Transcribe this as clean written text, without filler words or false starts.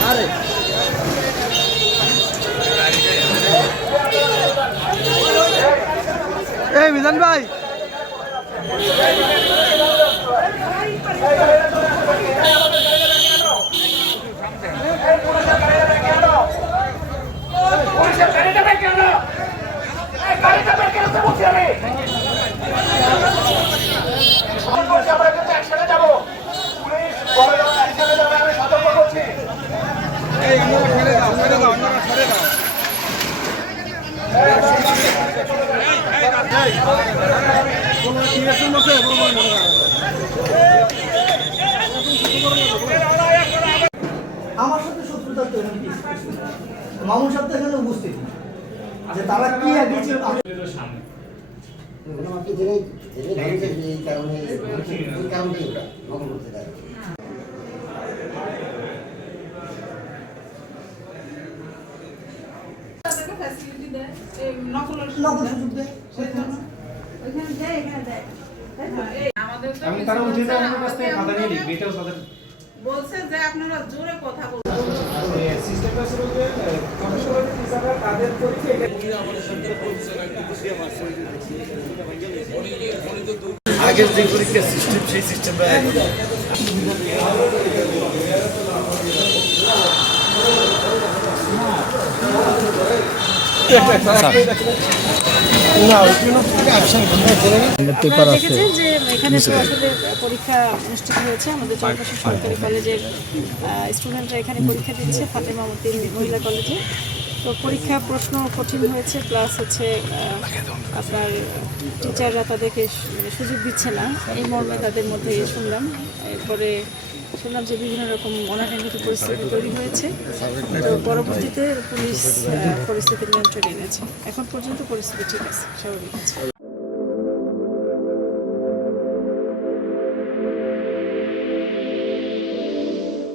মারে এই মিজান ভাই আমার সাথে শত্রুতা তৈরি মামুন সাহেব তো এখানে উপস্থিত যে তারা কি আগে ছিল বলছে যে আপনারা জোরে কথা বলছেন আগের যে পরীক্ষার সিস্টেম সেই সিস্টেমটা দেখেছেন যে এখানে তো আসলে পরীক্ষা অনুষ্ঠিত হয়েছে আমাদের চরপাশা সরকারি কলেজের স্টুডেন্টরা এখানে পরীক্ষা দিচ্ছে ফাতেমা মতি মহিলা কলেজে। তো পরীক্ষা প্রশ্ন কঠিন হয়েছে, প্লাস হচ্ছে আপনার টিচাররা তাদেরকে মানে সুযোগ দিচ্ছে না, এই মর্মে তাদের মধ্যে শুনলাম। এরপরে শুনলাম যে বিভিন্ন রকম অনাকাঙ্ক্ষিত পরিস্থিতি তৈরি হয়েছে। তো পরবর্তীতে পুলিশ পরিস্থিতি নিয়ন্ত্রণে এনেছে। এখন পর্যন্ত পরিস্থিতি ঠিক আছে, স্বাভাবিক আছে।